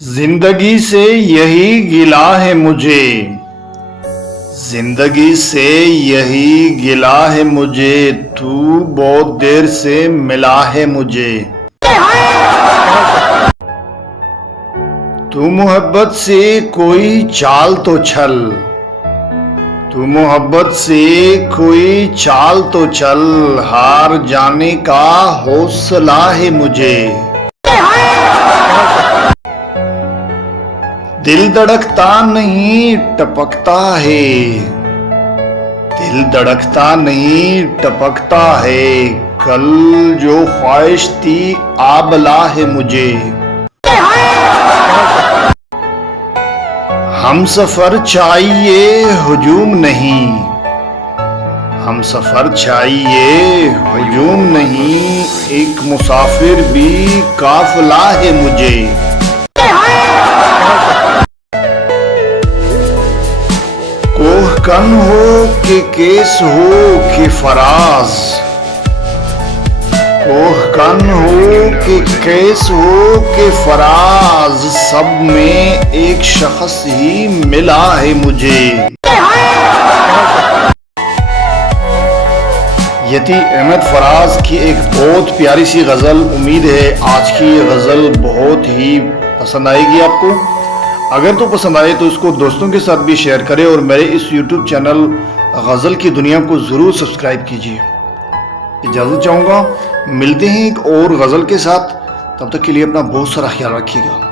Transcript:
जिंदगी से यही गिला है मुझे, जिंदगी से यही गिला है मुझे, तू बहुत देर से मिला है मुझे। तू मोहब्बत से कोई चाल तो छल, तू मोहब्बत से कोई चाल तो चल, हार जाने का हौसला है मुझे। दिल धड़कता नहीं टपकता है, दिल धड़कता नहीं टपकता है, कल जो ख्वाहिश थी आबला है मुझे। हम सफर चाहिए हुजूम नहीं, हम सफर चाहिए हुजूम नहीं, एक मुसाफिर भी काफिला है मुझे। कोहकन हो कि केस हो कि फराज, कोहकन हो कि केस हो कि फराज, सब में एक शख्स ही मिला है मुझे। यति अहमद फराज की एक बहुत प्यारी सी गज़ल। उम्मीद है आज की ये गज़ल बहुत ही पसंद आएगी आपको। अगर तो पसंद आए तो इसको दोस्तों के साथ भी शेयर करें और मेरे इस YouTube चैनल गज़ल की दुनिया को ज़रूर सब्सक्राइब कीजिए। इजाज़त चाहूँगा, मिलते हैं एक और गज़ल के साथ। तब तक के लिए अपना बहुत सारा ख्याल रखिएगा।